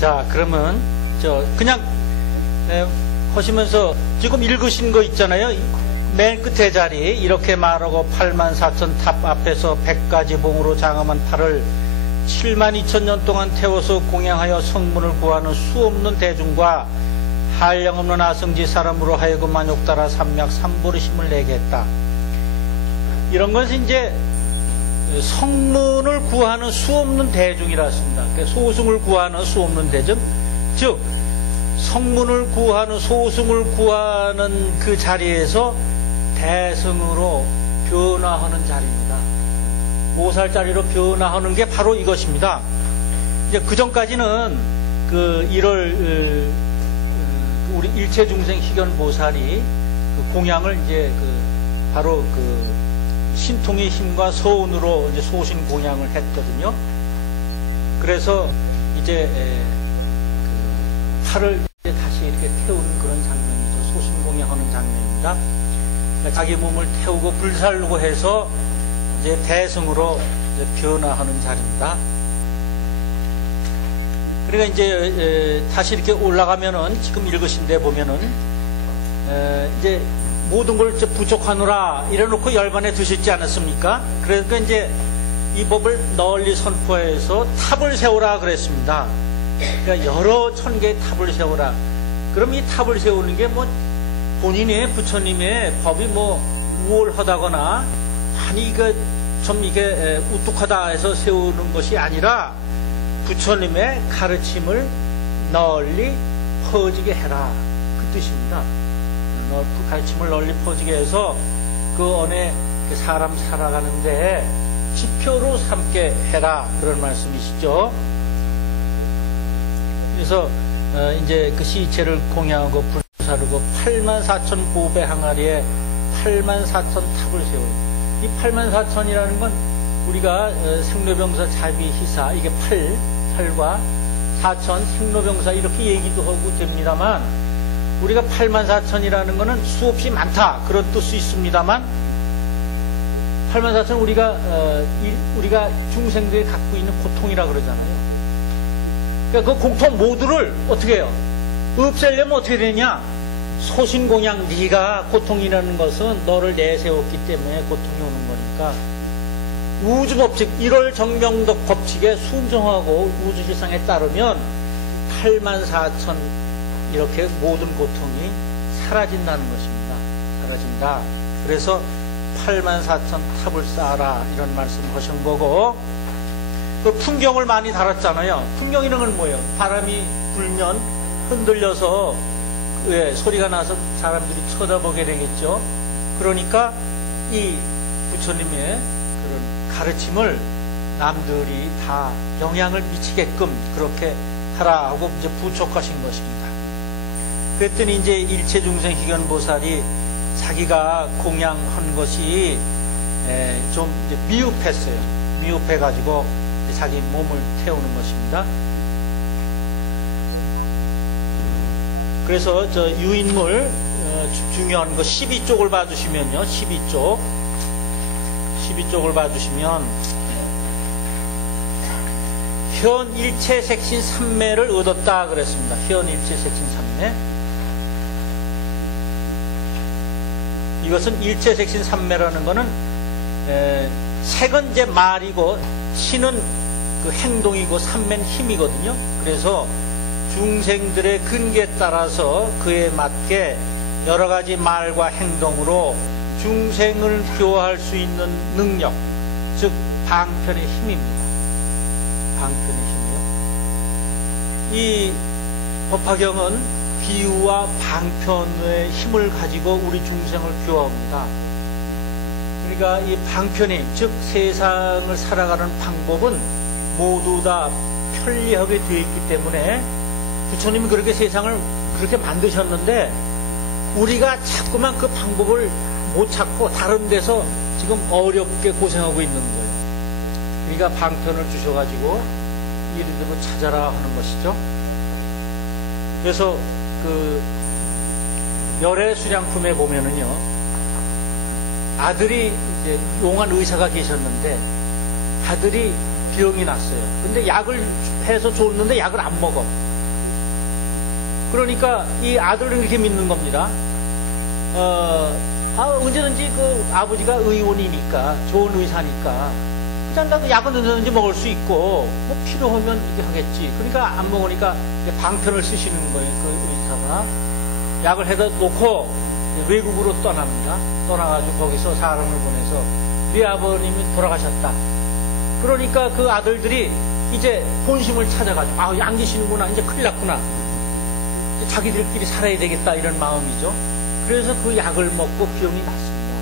자, 그러면 그냥 하시면서 지금 읽으신 거 있잖아요. 맨 끝에 자리 이렇게 말하고 84,000 탑 앞에서 100가지 봉으로 장엄한 팔을 72,000년 동안 태워서 공양하여 성문을 구하는 수없는 대중과 한량없는 아성지 사람으로 하여금 만욕 따라 삼약 삼보의 힘을 내게 했다. 이런 것은 이제 성문을 구하는 수없는 대중이라 했습니다. 소승을 구하는 수없는 대중, 즉 성문을 구하는, 소승을 구하는 그 자리에서 대승으로 변화하는 자리입니다. 보살자리로 변화하는 게 바로 이것입니다. 이제 그 전까지는 그 1월 우리 일체중생 희견보살이 그 공양을 이제 바로 신통의 힘과 서운으로 이제 소신 공양을 했거든요. 그래서 이제 팔을 이제 다시 이렇게 태우는 그런 장면이죠. 소신 공양하는 장면입니다. 그러니까 자기 몸을 태우고 불살르고 해서 이제 대승으로 이제 변화하는 자리입니다. 그러니까 이제 다시 이렇게 올라가면은 지금 읽으신 데 보면은 이제 모든 걸 부족하노라 이래놓고 열반에 두셨지 않았습니까? 그러니까 이제 이 법을 널리 선포해서 탑을 세우라 그랬습니다. 그러니까 여러 천개의 탑을 세우라. 그럼 이 탑을 세우는 게 뭐 본인의 부처님의 법이 뭐 우월하다거나 아니 좀 이게 우뚝하다 해서 세우는 것이 아니라 부처님의 가르침을 널리 퍼지게 해라. 그 뜻입니다. 가르침을 널리 퍼지게 해서 그 안에 사람 살아가는데 지표로 삼게 해라. 그런 말씀이시죠. 그래서 이제 그 시체를 공양하고 불사르고 84,000 보배 항아리에 84,000 탑을 세우고, 이 84,000이라는 건 우리가 생로병사 자비희사, 이게 8과 4,000 생로병사 이렇게 얘기도 하고 됩니다만, 우리가 84,000이라는 거는 수없이 많다 그런 뜻이 있습니다만, 84,000 우리가 중생들이 갖고 있는 고통이라 그러잖아요. 그러니까 그 고통 모두를 어떻게 해요? 없애려면 어떻게 되냐? 소신공양, 네가 고통이라는 것은 너를 내세웠기 때문에 고통이 오는 거니까 우주법칙 1월 정명덕 법칙에 순종하고 우주실상에 따르면 84,000 이렇게 모든 고통이 사라진다는 것입니다. 사라진다. 그래서 84,000 탑을 쌓아라 이런 말씀을 하신 거고, 그 풍경을 많이 달았잖아요. 풍경이라는 건 뭐예요? 바람이 불면 흔들려서 소리가 나서 사람들이 쳐다보게 되겠죠. 그러니까 이 부처님의 그런 가르침을 남들이 다 영향을 미치게끔 그렇게 하라 하고 이제 부촉하신 것입니다. 그랬더니 이제 일체중생 희견보살이 자기가 공양한 것이 좀 이제 미흡했어요. 미흡해가지고 자기 몸을 태우는 것입니다. 그래서 저 유인물 중요한 거 12쪽을 봐주시면요. 12쪽을 봐주시면 현 일체색신 삼매를 얻었다 그랬습니다. 현 일체색신 삼매. 이것은 일체색신 삼매라는 거는 색은 이제 말이고 신은 그 행동이고 삼매는 힘이거든요. 그래서 중생들의 근기에 따라서 그에 맞게 여러 가지 말과 행동으로 중생을 교화할 수 있는 능력, 즉 방편의 힘입니다. 방편의 힘이요. 이 법화경은 비유와 방편의 힘을 가지고 우리 중생을 교화합니다. 그러니까 이 방편이, 즉 세상을 살아가는 방법은 모두 다 편리하게 되어 있기 때문에 부처님이 그렇게 세상을 그렇게 만드셨는데 우리가 자꾸만 그 방법을 못 찾고 다른 데서 지금 어렵게 고생하고 있는 거예요. 그러니까 방편을 주셔가지고 이리로 찾아라 하는 것이죠. 그래서 그 열애수량품에 보면은요, 아들이 이제 용한 의사가 계셨는데 아들이 병이 났어요. 근데 약을 해서 줬는데 약을 안 먹어. 그러니까 이 아들은 이렇게 믿는 겁니다. 언제든지 그 아버지가 의원이니까, 좋은 의사니까, 그냥 나도 약은 언제든지 먹을 수 있고, 뭐 필요하면 이렇게 하겠지. 그러니까 안 먹으니까 방편을 쓰시는 거예요, 그 의사가. 약을 해다 놓고 외국으로 떠납니다. 떠나가지고 거기서 사람을 보내서 네 아버님이 돌아가셨다. 그러니까 그 아들들이 이제 본심을 찾아가지고, 안 계시는구나, 이제 큰일 났구나. 이제 자기들끼리 살아야 되겠다, 이런 마음이죠. 그래서 그 약을 먹고 병이 났습니다.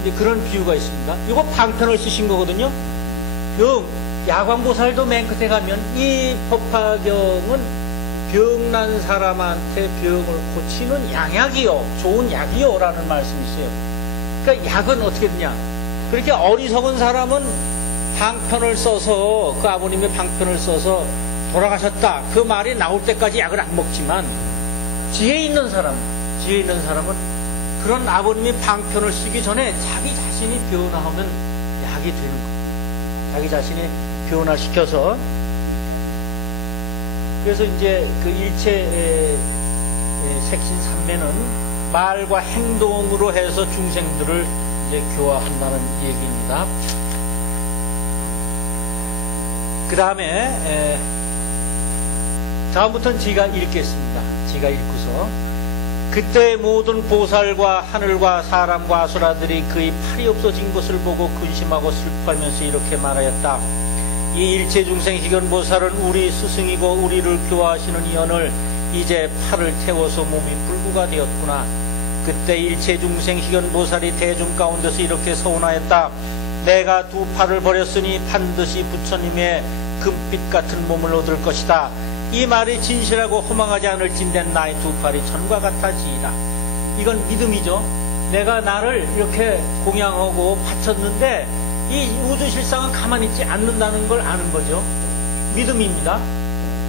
이제 그런 비유가 있습니다. 이거 방편을 쓰신 거거든요. 야광보살도 맨 끝에 가면 이 법화경은 병난 사람한테 병을 고치는 양약이요, 좋은 약이요 라는 말씀이 있어요. 그러니까 약은 어떻게 되냐, 그렇게 어리석은 사람은 방편을 써서, 그 아버님의 방편을 써서 돌아가셨다, 그 말이 나올 때까지 약을 안 먹지만, 지혜 있는 사람은 그런 아버님이 방편을 쓰기 전에 자기 자신이 변화하면 약이 되는 거예요. 자기 자신이 변화시켜서. 그래서 이제 그 일체 색신 삼매는 말과 행동으로 해서 중생들을 이제 교화한다는 얘기입니다. 그 다음에 다음부터는 제가 읽겠습니다. 제가 읽고서, 그때 모든 보살과 하늘과 사람과 아수라들이 그의 팔이 없어진 것을 보고 근심하고 슬퍼하면서 이렇게 말하였다. 이 일체중생 희견보살은 우리 스승이고 우리를 교화하시는 이언을 이제 팔을 태워서 몸이 불구가 되었구나. 그때 일체중생 희견보살이 대중 가운데서 이렇게 서운하였다. 내가 두 팔을 버렸으니 반드시 부처님의 금빛 같은 몸을 얻을 것이다. 이 말이 진실하고 허망하지 않을진된 나의 두 팔이 천과 같아지이다. 이건 믿음이죠. 내가 나를 이렇게 공양하고 바쳤는데 이 우주실상은 가만히 있지 않는다는 걸 아는 거죠. 믿음입니다.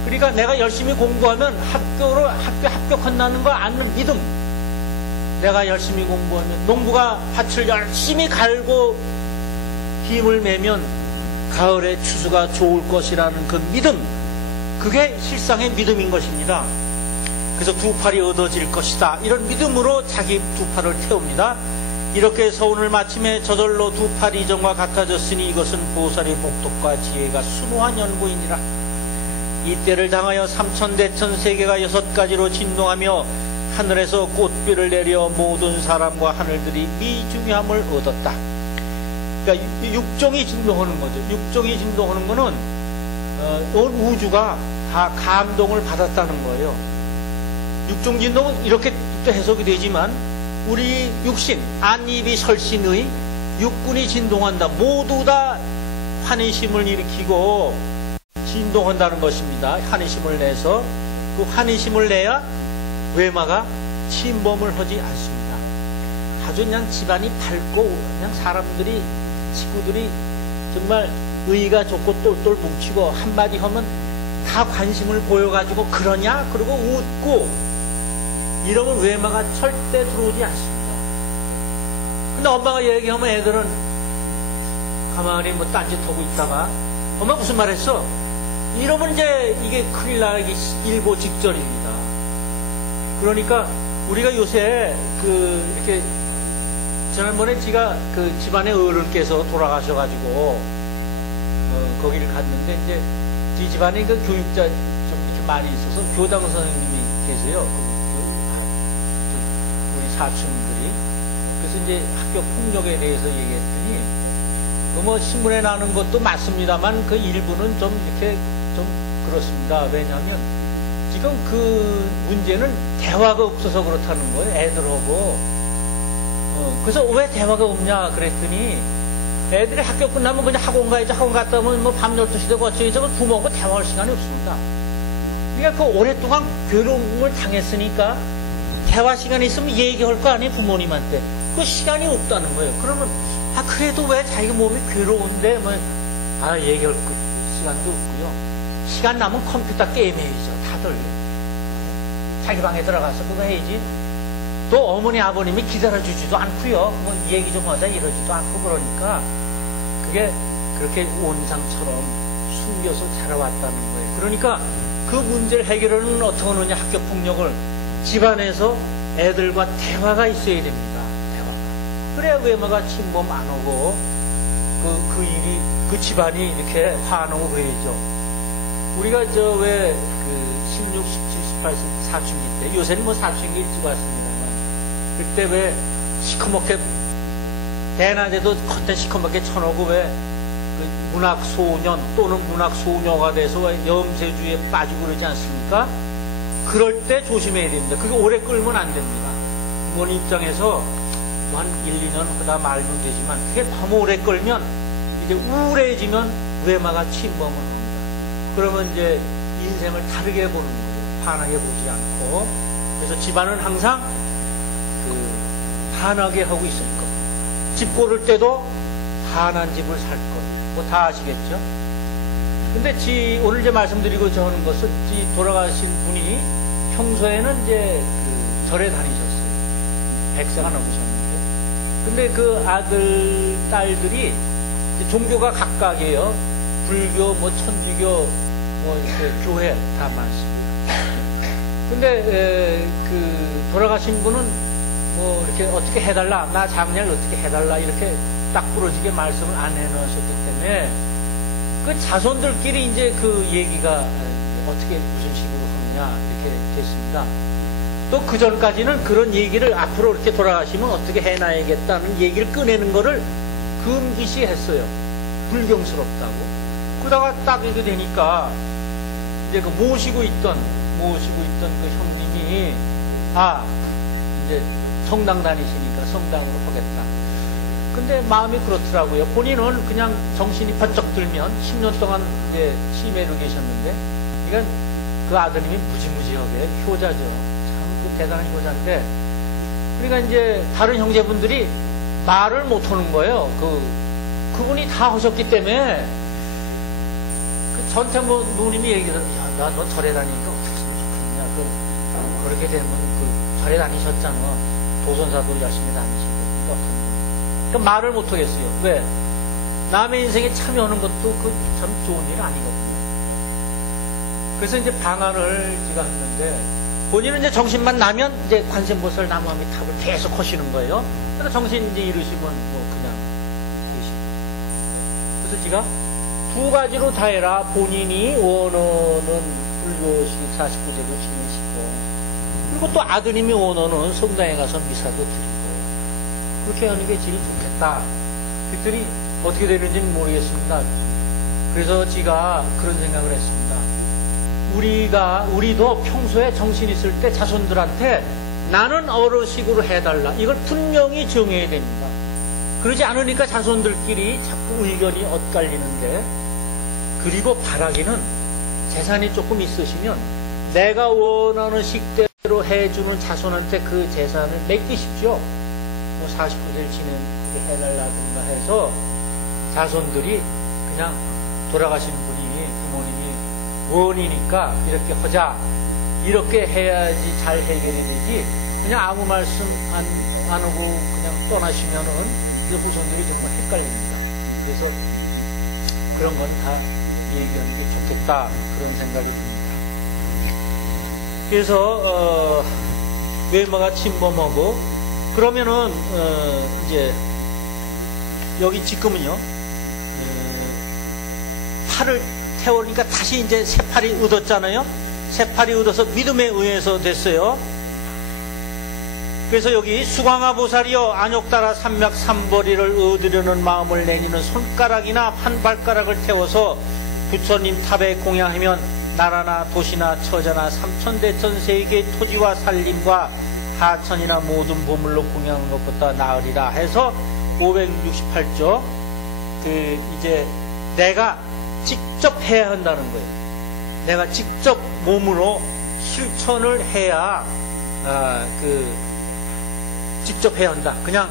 그러니까 내가 열심히 공부하면 학교 합격한다는 걸 아는 믿음. 내가 열심히 공부하면, 농부가 밭을 열심히 갈고 힘을 매면 가을에 추수가 좋을 것이라는 그 믿음, 그게 실상의 믿음인 것입니다. 그래서 두 팔이 얻어질 것이다, 이런 믿음으로 자기 두 팔을 태웁니다. 이렇게 해서 오늘 마침에 저절로 두 팔이 이전과 같아졌으니 이것은 보살의 복덕과 지혜가 순호한 연고이니라. 이때를 당하여 삼천대천 세계가 여섯 가지로 진동하며 하늘에서 꽃비를 내려 모든 사람과 하늘들이 미중함을 얻었다. 그러니까 육종이 진동하는 거죠. 육종이 진동하는 거는 온 우주가 다 감동을 받았다는 거예요. 육종 진동은 이렇게 또 해석이 되지만, 우리 육신, 안입이 설신의 육군이 진동한다. 모두 다 환희심을 일으키고 진동한다는 것입니다. 환희심을 내서, 그 환희심을 내야 외마가 침범을 하지 않습니다. 아주 그냥 집안이 밝고, 그냥 사람들이, 식구들이 정말 의의가 좋고 똘똘 뭉치고 한마디 하면 다 관심을 보여가지고, 그러냐? 그리고 웃고, 이러면 외마가 절대 들어오지 않습니다. 근데 엄마가 얘기하면 애들은 가만히 뭐 딴짓하고 있다가, 엄마 무슨 말 했어? 이러면 이제 이게 큰일 나기 일보 직전입니다. 그러니까 우리가 요새 이렇게, 지난번에 제가 그 집안의 어른께서 돌아가셔가지고 거기를 갔는데, 이제 이 집안에 그 교육자 좀 이렇게 많이 있어서 교당 선생님이 계세요. 우리 사촌들이. 그래서 이제 학교 폭력에 대해서 얘기했더니, 뭐 신문에 나는 것도 맞습니다만 그 일부는 좀 이렇게 좀 그렇습니다. 왜냐하면 지금 그 문제는 대화가 없어서 그렇다는 거예요. 애들하고. 그래서 왜 대화가 없냐 그랬더니, 애들이 학교 끝나면 그냥 학원 가야지, 학원 갔다 오면 뭐 밤 12시 되고 어쩌고 부모하고 대화할 시간이 없습니다. 그러니까 그 오랫동안 괴로움을 당했으니까 대화 시간이 있으면 얘기할 거 아니에요, 부모님한테. 그 시간이 없다는 거예요. 그러면, 그래도 왜 자기 몸이 괴로운데, 얘기할 시간도 없고요. 시간 나면 컴퓨터 게임 해야죠, 다들. 자기 방에 들어가서 그거 해야지. 또 어머니 아버님이 기다려주지도 않고요. 뭐 얘기 좀 하자 이러지도 않고, 그러니까 그게 그렇게 온상처럼 숨겨서 자라왔다는 거예요. 그러니까 그 문제를 해결하는 어떻게 하느냐, 학교 폭력을 집안에서 애들과 대화가 있어야 됩니다. 대화가. 그래야 외마가 침범 안 오고 그 일이 그 집안이 이렇게 화 안 오고 그래야죠. 우리가 저 왜 그 16, 17, 18 사춘기 때, 요새는 뭐 사춘기 일찍 왔습니다만, 그때 왜 시커멓게 대낮에도 겉에 시커멓게 쳐놓고 왜 그 문학소년 또는 문학소녀가 돼서 왜 염세주에 빠지고 그러지 않습니까? 그럴 때 조심해야 됩니다. 그게 오래 끌면 안 됩니다. 부모님 입장에서 한 1, 2년 하다 말면 되지만 그게 너무 오래 끌면 이제 우울해지면 외마가 침범을 합니다. 그러면 이제 인생을 다르게 보는 거예요. 환하게 보지 않고. 그래서 집안은 항상 환하게 하고 있을 것. 집 고를 때도 환한 집을 살 것. 뭐 다 아시겠죠? 근데 오늘 이제 말씀드리고 저 하는 것은 돌아가신 분이 평소에는 이제 그 절에 다니셨어요. 100세가 넘으셨는데. 근데 그 아들, 딸들이 종교가 각각이에요. 불교, 뭐 천주교, 뭐 이렇게 교회 다 많습니다. 근데 그 돌아가신 분은 뭐 이렇게 어떻게 해달라, 나 장례를 어떻게 해달라 이렇게 딱 부러지게 말씀을 안 해놓으셨기 때문에 그 자손들끼리 이제 그 얘기가 어떻게 무슨 식으로 하느냐 이렇게 됐습니다. 또 그 전까지는 그런 얘기를 앞으로 이렇게 돌아가시면 어떻게 해놔야겠다는 얘기를 꺼내는 거를 금기시 했어요. 불경스럽다고. 그러다가 딱 이렇게 되니까 이제 그 모시고 있던 그 형님이 이제 성당 다니시니까 성당으로 하겠다. 근데 마음이 그렇더라고요. 본인은 그냥 정신이 번쩍 들면 10년 동안 이제 치매로 계셨는데, 그러니까 그 아드님이 무지무지하게 효자죠. 참 대단한 효자인데, 그러니까 이제 다른 형제분들이 말을 못 하는 거예요. 그분이 다 하셨기 때문에, 전태 뭐 누님이 얘기해서, 야, 너 절에 다니니까 어떻게 하면 좋겠냐. 그렇게 되면 절에 다니셨잖아. 도선사도 열심히 다니시고. 그러니까 말을 못 하겠어요. 왜? 남의 인생에 참여하는 것도 참 좋은 일 아니거든요. 그래서 이제 방안을 제가 했는데, 본인은 이제 정신만 나면 이제 관세음보살 나무아미탑을 계속 하시는 거예요. 그래서 정신 이제 이루시면 뭐 그냥 계시고. 그래서 제가 두 가지로 다 해라. 본인이 원하는 불교식 49제도 지내시고, 그리고 또 아드님이 원하는 성당에 가서 미사도 드리고, 그렇게 하는 게 제일 좋겠다. 그랬더니 어떻게 되는지는 모르겠습니다. 그래서 제가 그런 생각을 했습니다. 우리도 평소에 정신 있을 때 자손들한테 나는 어르식으로 해달라. 이걸 분명히 정해야 됩니다. 그러지 않으니까 자손들끼리 자꾸 의견이 엇갈리는데, 그리고 바라기는 재산이 조금 있으시면 내가 원하는 식대로 해주는 자손한테 그 재산을 맡기십시오. 뭐 49세를 지내게 해달라든가 해서 자손들이 그냥 돌아가신 분이 부모님이 원이니까 이렇게 하자, 이렇게 해야지 잘 해결이 되지, 그냥 아무 말씀 안 하고 그냥 떠나시면은 후손들이 정말 헷갈립니다. 그래서 그런 건 다 얘기하는 게 좋겠다, 그런 생각이 듭니다. 그래서 외마가 침범하고 그러면은 이제 여기 지금은요, 팔을 태우니까 다시 이제 새 팔이 얻었잖아요. 새 팔이 얻어서 믿음에 의해서 됐어요. 그래서 여기 수광화 보살이여 안욕따라 삼맥 삼벌이를 얻으려는 마음을 내니는 손가락이나 한 발가락을 태워서 부처님 탑에 공양하면 나라나 도시나 처자나 삼천대천 세계의 토지와 살림과 하천이나 모든 보물로 공양하는 것보다 나으리라 해서 568조 이제 내가 직접 해야 한다는 거예요. 내가 직접 몸으로 실천을 해야 직접 해야 한다. 그냥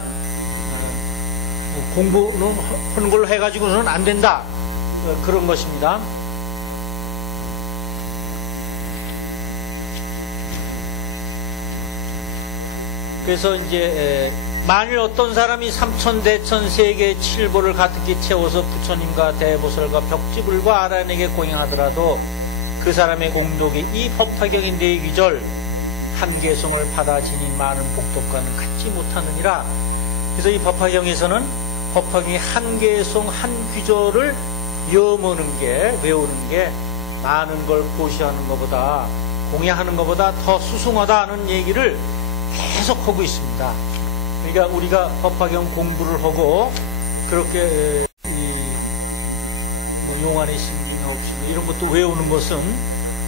공부는 하는 걸로 해가지고는 안 된다. 그런 것입니다. 그래서 이제 만일 어떤 사람이 삼천대천 세계 칠보를 가득히 채워서 부처님과 대보살과 벽지불과 아란에게 공양하더라도 그 사람의 공덕이 이 법화경의 내귀절 한계성을 받아 지닌 많은 복덕과는 같지 못하느니라. 그래서 이 법화경에서는 법화경의 한계성 한 귀절을 외우는 게 많은 걸 고시하는 것보다, 공양하는 것보다 더 수승하다는 얘기를 계속 하고 있습니다. 그러니까 우리가 법화경 공부를 하고 그렇게 용안의 신비나 없이나 이런 것도 외우는 것은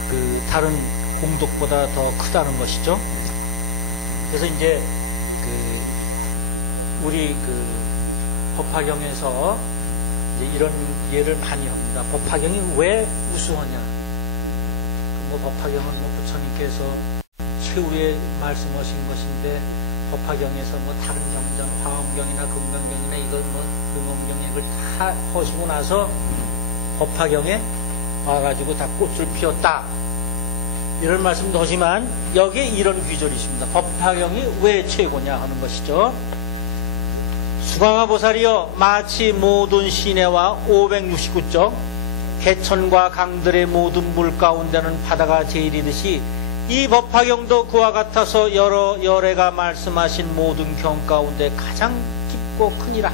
그 다른 공덕보다 더 크다는 것이죠. 그래서 이제 우리 법화경에서 이제 이런 예를 많이 합니다. 법화경이 왜 우수하냐? 법화경은 부처님께서 최후에 말씀하신 것인데, 법화경에서 다른 경전, 화엄경이나 금강경이나 이건 금엄경이나 이걸 다 하시고 나서 법화경에 와가지고 다 꽃을 피웠다. 이런 말씀도 하지만 여기에 이런 귀절이 있습니다. 법화경이 왜 최고냐 하는 것이죠. 수광화보살이여, 마치 모든 시내와 569쪽 개천과 강들의 모든 물 가운데는 바다가 제일이듯이 이 법화경도 그와 같아서 여러 열애가 말씀하신 모든 경 가운데 가장 깊고 크니라.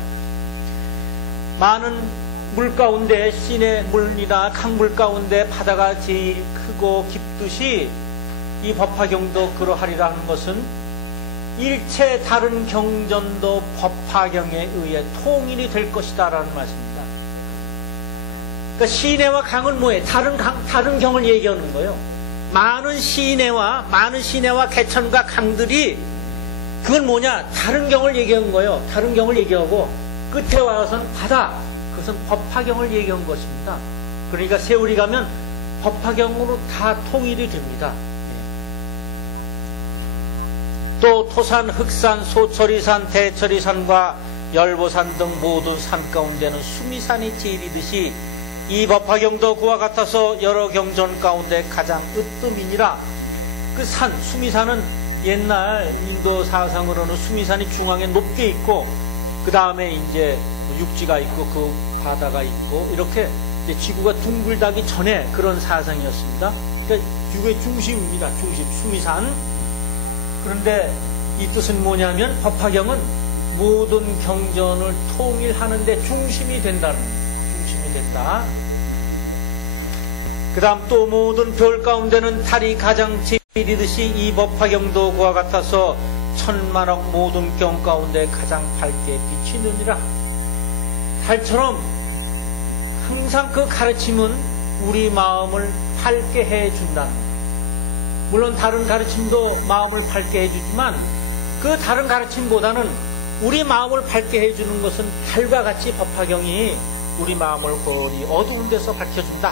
많은 물 가운데, 시내 물이나 강물 가운데 바다가 제일 크고 깊듯이 이 법화경도 그러하리라 하는 것은 일체 다른 경전도 법화경에 의해 통일이 될 것이다 라는 말씀입니다. 그러니까 시내와 강은 뭐예요? 다른 경을 얘기하는 거예요. 많은 시내와 개천과 강들이, 그건 뭐냐? 다른 경을 얘기한 거예요. 다른 경을 얘기하고 끝에 와서는 바다, 그것은 법화경을 얘기한 것입니다. 그러니까 세월이 가면 법화경으로 다 통일이 됩니다. 또 토산, 흑산, 소철이산, 대철이산과 열보산 등 모든 산 가운데는 수미산이 제일이듯이 이 법화경도 그와 같아서 여러 경전 가운데 가장 으뜸이니라. 그 산, 수미산은 옛날 인도 사상으로는 수미산이 중앙에 높게 있고, 그 다음에 이제 육지가 있고 그 바다가 있고, 이렇게 이제 지구가 둥글다기 전에 그런 사상이었습니다. 그러니까 지구의 중심입니다. 중심, 수미산. 그런데 이 뜻은 뭐냐면 법화경은 모든 경전을 통일하는데 중심이 된다. 그 다음 또 모든 별 가운데는 달이 가장 제일이듯이 이 법화경도 그와 같아서 천만억 모든 경 가운데 가장 밝게 비치느니라. 달처럼 항상 그 가르침은 우리 마음을 밝게 해준다. 물론 다른 가르침도 마음을 밝게 해주지만 그 다른 가르침보다는 우리 마음을 밝게 해주는 것은 달과 같이 법화경이 우리 마음을 거리 어두운 데서 밝혀준다.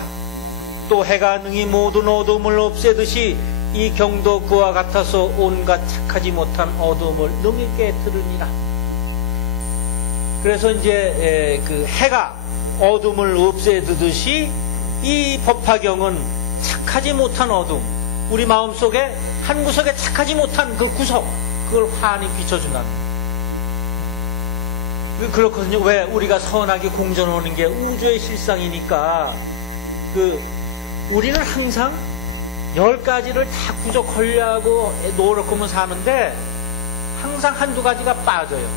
또 해가 능히 모든 어두움을 없애듯이 이 경도 그와 같아서 온갖 착하지 못한 어두움을 능히 깨뜨리니라. 그래서 이제 그 해가 어둠을 없애듯이 이 법화경은 착하지 못한 어둠, 우리 마음속에 한 구석에 착하지 못한 그 구석, 그걸 환히 비춰준다는. 그렇거든요. 왜? 우리가 선하게 공전하는 게 우주의 실상이니까, 우리는 항상 10가지를 다 구족하려고 노력하면 사는데 항상 한두 가지가 빠져요.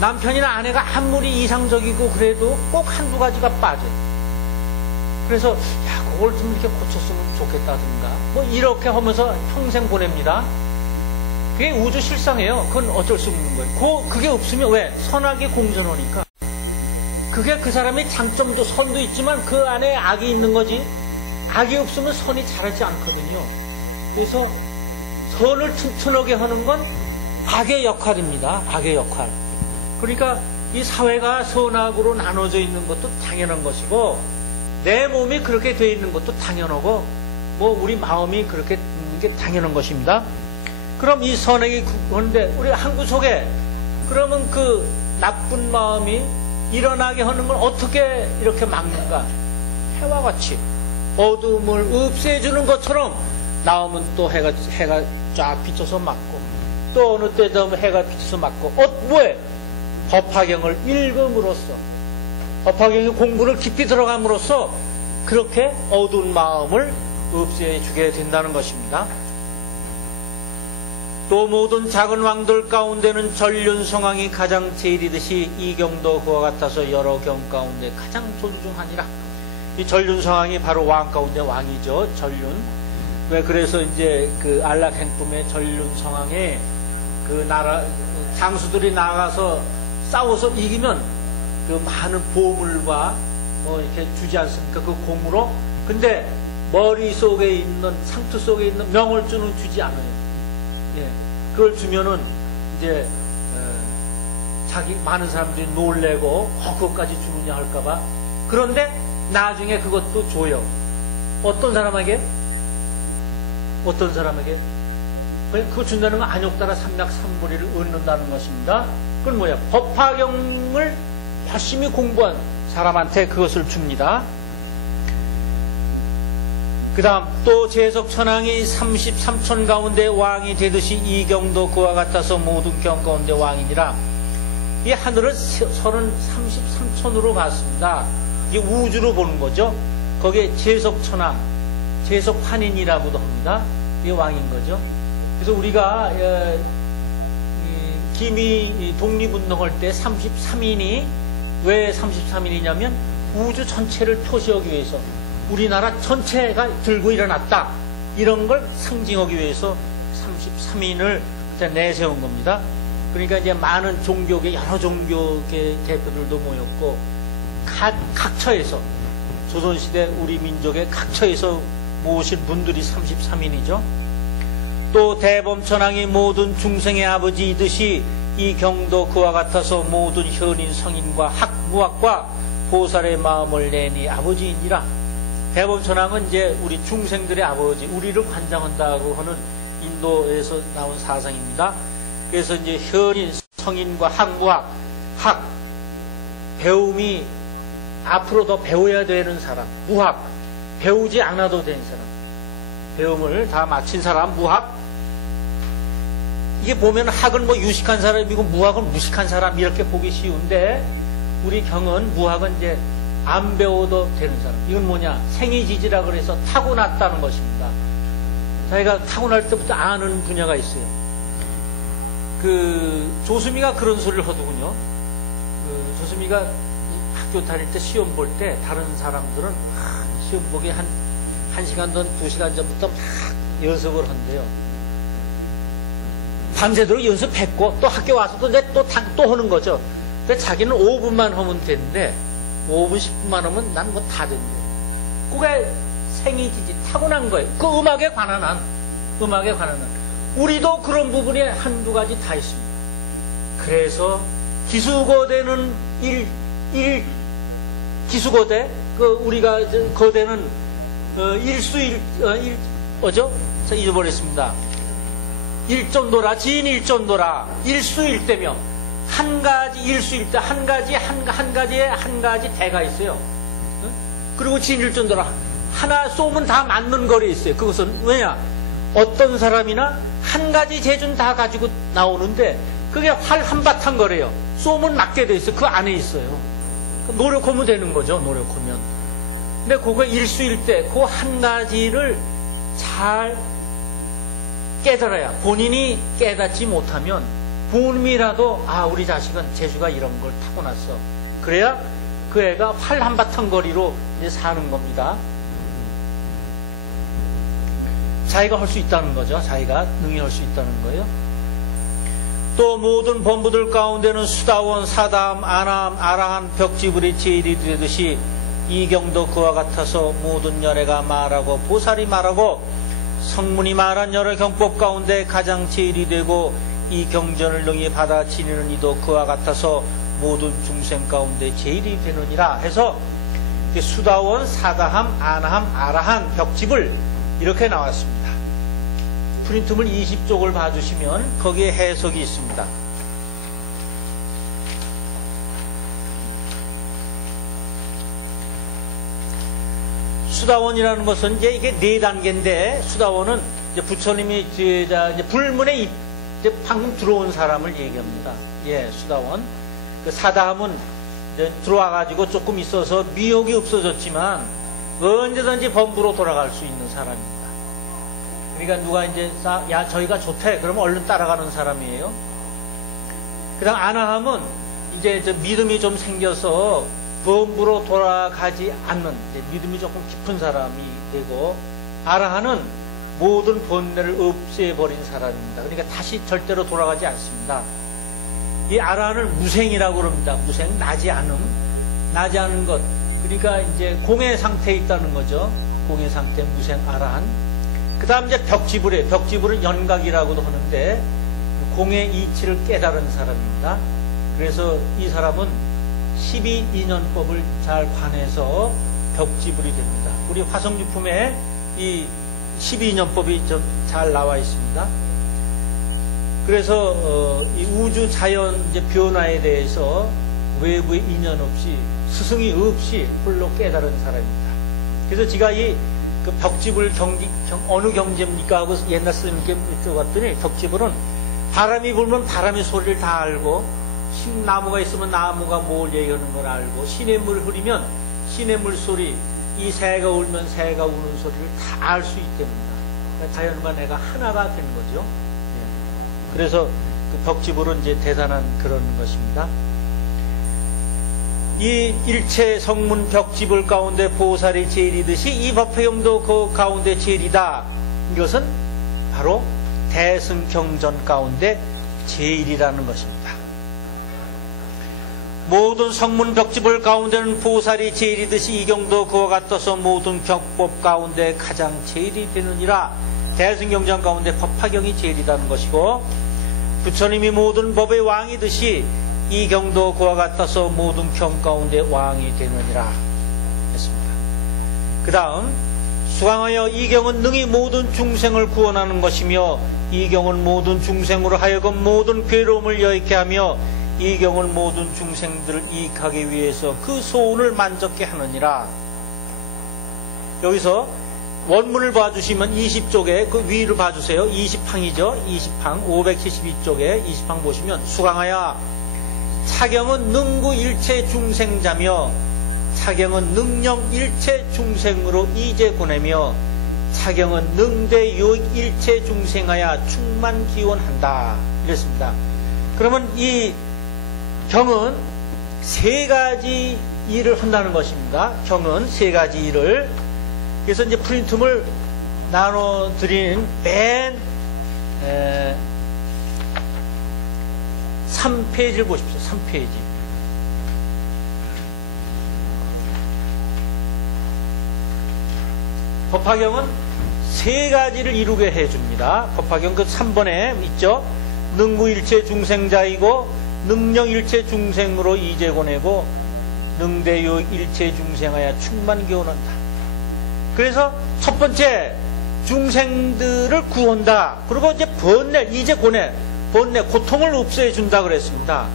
남편이나 아내가 아무리 이상적이고 그래도 꼭 한두 가지가 빠져요. 그래서 그걸 좀 이렇게 고쳤으면 좋겠다든가 뭐 이렇게 하면서 평생 보냅니다. 그게 우주 실상이에요. 그건 어쩔 수 없는 거예요. 그게 없으면 왜? 선하게 공전하니까. 그게 그 사람의 장점도 선도 있지만 그 안에 악이 있는 거지. 악이 없으면 선이 자라지 않거든요. 그래서 선을 튼튼하게 하는 건 악의 역할입니다. 악의 역할. 그러니까 이 사회가 선악으로 나눠져 있는 것도 당연한 것이고, 내 몸이 그렇게 돼 있는 것도 당연하고, 우리 마음이 그렇게 있는 게 당연한 것입니다. 그럼 이 선악이 그런데 우리 한 구석에 그러면 그 나쁜 마음이 일어나게 하는 걸 어떻게 이렇게 막는가? 해와 같이 어둠을 없애주는 것처럼 나오면 또 해가 쫙 비춰서 맞고, 또 어느 때 되면 해가 비춰서 맞고, 뭐해? 법화경을 읽음으로써, 법화경의 공부를 깊이 들어감으로써 그렇게 어두운 마음을 없애주게 된다는 것입니다. 또 모든 작은 왕들 가운데는 전륜성왕이 가장 제일이듯이 이경도 그와 같아서 여러 경 가운데 가장 존중하니라. 이 전륜성왕이 바로 왕 가운데 왕이죠. 전륜. 왜 그래서 이제 그 안락행품의 전륜성왕에 그 나라 장수들이 나가서 싸워서 이기면 그 많은 보물과 뭐 이렇게 주지 않습니까? 그 공으로. 근데 머릿속에 있는 상투 속에 있는 명월주는 주지 않아요. 예, 그걸 주면은 이제 자기 많은 사람들이 놀래고 그것까지 주느냐 할까봐. 그런데 나중에 그것도 줘요. 어떤 사람에게? 어떤 사람에게? 그거 준다는 건 안욕따라 삼략삼보리를 얻는다는 것입니다. 그건 뭐야? 법화경을 열심히 공부한 사람한테 그것을 줍니다. 그 다음 또 제석천왕이 33천 가운데 왕이 되듯이 이경도 그와 같아서 모든 경 가운데 왕이니라. 이 하늘은 33천으로 갔습니다. 이게 우주로 보는 거죠. 거기에 제석천왕, 제석환인이라고도 합니다. 이게 왕인 거죠. 그래서 우리가 김이 독립운동할 때 33인이 왜 33인이냐면 우주 전체를 표시하기 위해서 우리나라 전체가 들고 일어났다. 이런 걸 상징하기 위해서 33인을 내세운 겁니다. 그러니까 이제 많은 종교계, 여러 종교계 대표들도 모였고, 각처에서, 조선시대 우리 민족의 각처에서 모으신 분들이 33인이죠. 또 대범천왕이 모든 중생의 아버지이듯이 이 경도 그와 같아서 모든 현인 성인과 학무학과 보살의 마음을 내니 아버지이니라. 대범천왕은 이제 우리 중생들의 아버지, 우리를 관장한다고 하는 인도에서 나온 사상입니다. 그래서 이제 현인, 성인과 학무학, 배움이 앞으로 더 배워야 되는 사람, 무학, 배우지 않아도 되는 사람, 배움을 다 마친 사람, 무학. 이게 보면 학은 뭐 유식한 사람이고 무학은 무식한 사람 이렇게 보기 쉬운데, 우리 경은 무학은 이제 안 배워도 되는 사람. 이건 뭐냐? 생이지지라 그래서 타고났다는 것입니다. 자기가 타고날 때부터 아는 분야가 있어요. 그 조수미가 그런 소리를 하더군요. 그 조수미가 학교 다닐 때 시험 볼 때 다른 사람들은 시험 보기 한 시간 전, 2시간 전부터 막 연습을 한대요. 밤새도록 연습했고 또 학교 와서도 이제 또 하는 거죠. 근데 자기는 5분만 하면 되는데 5분, 10분만 하면 난 뭐 다 된대. 그게 생이지지 타고난 거예요. 그 음악에 관한 한. 우리도 그런 부분에 한두 가지 다 있습니다. 그래서 기수거대는 기수거대, 우리가 거대는 뭐죠? 자, 잊어버렸습니다. 일전도라, 지인 일전도라, 일수일대며, 한 가지 일수일대, 한 가지에 한 가지 대가 있어요. 그리고 지인 일전도라, 하나 쏘면 다 맞는 거리에 있어요. 그것은 왜냐? 어떤 사람이나 한 가지 재주는 다 가지고 나오는데 그게 활 한바탕 거래요. 쏘면 맞게 돼 있어요. 그 안에 있어요. 노력하면 되는 거죠. 노력하면. 근데 그거 일수일대, 그 한 가지를 잘 깨달아야, 본인이 깨닫지 못하면 부모님이라도 우리 자식은 재주가 이런 걸 타고났어. 그래야 그 애가 활 한바탕 거리로 이제 사는 겁니다. 자기가 할 수 있다는 거죠. 자기가 능히 할 수 있다는 거예요. 또 모든 범부들 가운데는 수다원, 사담, 아남, 아라한, 벽지불이 제일이 되듯이 이경도 그와 같아서 모든 열애가 말하고 보살이 말하고 성문이 말한 여러 경법 가운데 가장 제일이 되고 이 경전을 능히 받아 지니는 이도 그와 같아서 모든 중생 가운데 제일이 되느니라 해서 수다원, 사다함, 아나함, 아라한, 벽집을 이렇게 나왔습니다. 프린트물 20쪽을 봐주시면 거기에 해석이 있습니다. 수다원이라는 것은 이제 이게 4단계인데, 수다원은 이제 부처님이 이제 불문에 이제 방금 들어온 사람을 얘기합니다. 예, 수다원. 그 사다함은 이제 들어와가지고 조금 있어서 미혹이 없어졌지만 언제든지 범부로 돌아갈 수 있는 사람입니다. 그러니까 누가 이제 야 저희가 좋대 그러면 얼른 따라가는 사람이에요. 그다음 아나함은 이제 믿음이 좀 생겨서 범부로 돌아가지 않는 이제 믿음이 조금 깊은 사람이 되고, 아라한은 모든 번뇌를 없애버린 사람입니다. 그러니까 다시 절대로 돌아가지 않습니다. 이 아라한을 무생이라고 그럽니다. 무생, 나지 않은 것. 그러니까 이제 공의 상태에 있다는 거죠. 공의 상태, 무생, 아라한. 그 다음 이제 벽지불이에요. 벽지불은 연각이라고도 하는데, 공의 이치를 깨달은 사람입니다. 그래서 이 사람은 12인연법을 잘 관해서 벽지불이 됩니다. 우리 화성유품에 이 12인연법이 좀 잘 나와 있습니다. 그래서 이 우주 자연 이제 변화에 대해서 외부의 인연 없이, 스승이 없이 홀로 깨달은 사람입니다. 그래서 제가 이 그 벽지불 어느 경제입니까 하고 옛날 스님께 여쭤봤더니, 벽지불은 바람이 불면 바람의 소리를 다 알고, 나무가 있으면 나무가 뭘 얘기하는 걸 알고, 시냇물 흐리면 시냇물 소리, 이 새가 울면 새가 우는 소리를 다 알 수 있답니다. 그러니까 자연과 내가 하나가 되는 거죠. 예. 그래서 그 벽지불은 이제 대단한 그런 것입니다. 이 일체 성문 벽지불 가운데 보살이 제일이듯이 이 법화경도 그 가운데 제일이다. 이것은 바로 대승경전 가운데 제일이라는 것입니다. 모든 성문 벽지불 가운데는 보살이 제일이듯이 이 경도 그와 같아서 모든 벽법 가운데 가장 제일이 되느니라. 대승경전 가운데 법화경이 제일이라는 것이고, 부처님이 모든 법의 왕이듯이 이 경도 그와 같아서 모든 경 가운데 왕이 되느니라 했습니다. 그 다음, 수강하여 이 경은 능히 모든 중생을 구원하는 것이며, 이 경은 모든 중생으로 하여금 모든 괴로움을 여의게 하며, 이 경은 모든 중생들을 이익하기 위해서 그 소원을 만족케 하느니라. 여기서 원문을 봐주시면 20쪽에 그 위를 봐주세요. 20항이죠. 20항 572쪽에 20항 보시면, 수강하여 차경은 능구 일체 중생자며 차경은 능령 일체 중생으로 이제 보내며 차경은 능대 요익 일체 중생하여 충만 기원한다. 이랬습니다. 그러면 이 경은 세 가지 일을 한다는 것입니다. 경은 세 가지 일을. 그래서 이제 프린트물 나눠드린 맨 3페이지를 보십시오. 3페이지. 법화경은 세 가지를 이루게 해줍니다. 법화경 그 3번에 있죠. 능구일체 중생자이고 능령일체 중생으로 이제 보내고 능대요 일체 중생하여 충만기원한다. 그래서 첫 번째 중생들을 구원다. 그리고 이제 번뇌, 이제 고뇌, 번뇌, 고통을 없애준다 그랬습니다.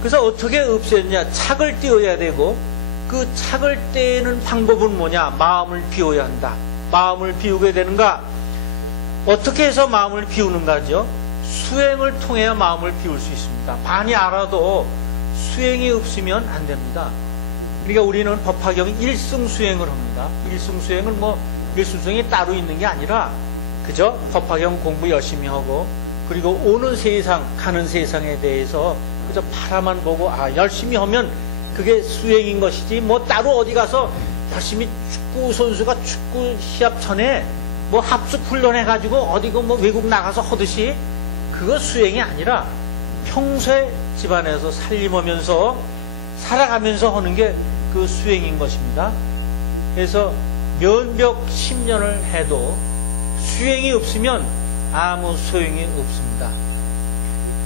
그래서 어떻게 없애느냐? 착을 띄워야 되고, 그 착을 떼는 방법은 뭐냐? 마음을 비워야 한다. 마음을 비우게 되는가? 어떻게 해서 마음을 비우는가죠? 수행을 통해야 마음을 비울 수 있습니다. 많이 알아도 수행이 없으면 안 됩니다. 그러니까 우리는 법화경 일승수행을 합니다. 일승수행은 일승수행이 따로 있는 게 아니라, 그저 법화경 공부 열심히 하고, 그리고 오는 세상, 가는 세상에 대해서 그저 바라만 보고, 열심히 하면 그게 수행인 것이지, 따로 어디 가서 열심히 축구 선수가 축구 시합 전에 합숙 훈련해가지고 어디고 외국 나가서 하듯이, 그거 수행이 아니라 평소에 집안에서 살림하면서 살아가면서 하는 게 그 수행인 것입니다. 그래서 면벽 10년을 해도 수행이 없으면 아무 소용이 없습니다.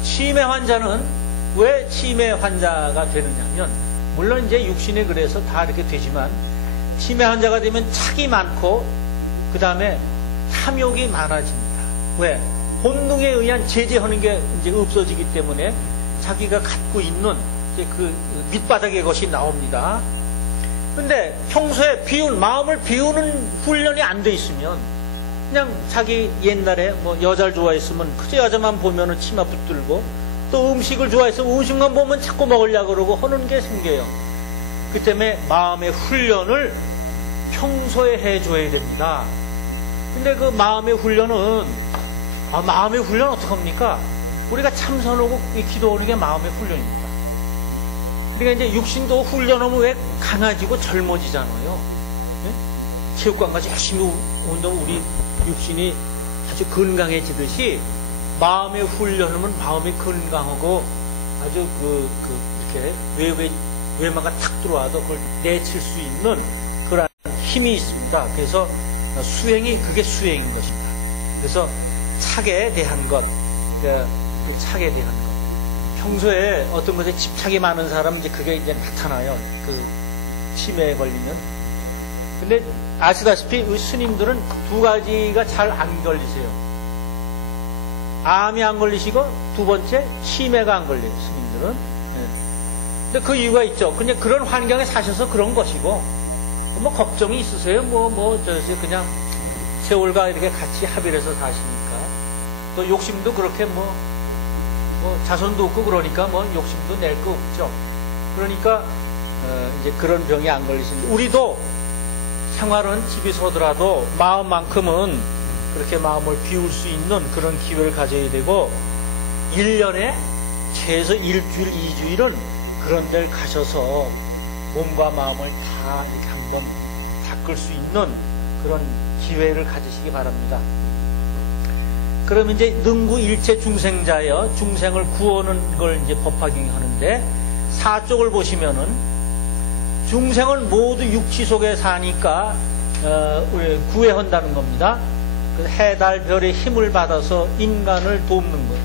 치매 환자는 왜 치매 환자가 되느냐 하면, 물론 이제 육신에 그래서 다 이렇게 되지만, 치매 환자가 되면 착이 많고 그 다음에 탐욕이 많아집니다. 왜? 본능에 의한 제재하는 게 이제 없어지기 때문에 자기가 갖고 있는 이제 그 밑바닥의 것이 나옵니다. 근데 평소에 마음을 비우는 훈련이 안 돼 있으면 그냥 자기 옛날에 뭐 여자를 좋아했으면 그저 여자만 보면은 치마 붙들고 또 음식을 좋아해서 음식만 보면 자꾸 먹으려고 그러고 하는 게 생겨요. 그 때문에 마음의 훈련을 평소에 해줘야 됩니다. 근데 그 마음의 훈련은, 마음의 훈련 어떡합니까? 우리가 참선하고 기도하는 게 마음의 훈련입니다. 그러니까 이제 육신도 훈련하면 왜 강아지고 젊어지잖아요. 네? 체육관 가서 열심히 운동 우리 육신이 아주 건강해지듯이 마음의 훈련하면 마음이 건강하고 아주 이렇게 외마가 탁 들어와도 그걸 내칠 수 있는 그런 힘이 있습니다. 그래서 그게 수행인 것입니다. 그래서 착에 대한 것, 그 착에 대한 것. 평소에 어떤 것에 집착이 많은 사람은 이제 그게 이제 나타나요. 그 치매에 걸리면. 근데 아시다시피 우리 스님들은 두 가지가 잘 안 걸리세요. 암이 안 걸리시고 두 번째 치매가 안 걸려요. 스님들은. 네. 근데 그 이유가 있죠. 그냥 그런 환경에 사셔서 그런 것이고 뭐 걱정이 있으세요. 그냥 세월과 이렇게 같이 합의를 해서 사시니까. 또 욕심도 그렇게 뭐 자손도 없고 그러니까 뭐 욕심도 낼 거 없죠. 그러니까 이제 그런 병이 안 걸리시는데 우리도 생활은 집에 서더라도 마음만큼은 그렇게 마음을 비울 수 있는 그런 기회를 가져야 되고 1년에 최소 1주일, 2주일은 그런 데를 가셔서 몸과 마음을 다 이렇게 한번 닦을 수 있는 그런 기회를 가지시기 바랍니다. 그러면 이제 능구일체 중생자여 중생을 구하는 걸 이제 법화경이 하는데 4쪽을 보시면은 중생은 모두 육치 속에 사니까 구애한다는 겁니다. 해달 별의 힘을 받아서 인간을 돕는 거예요.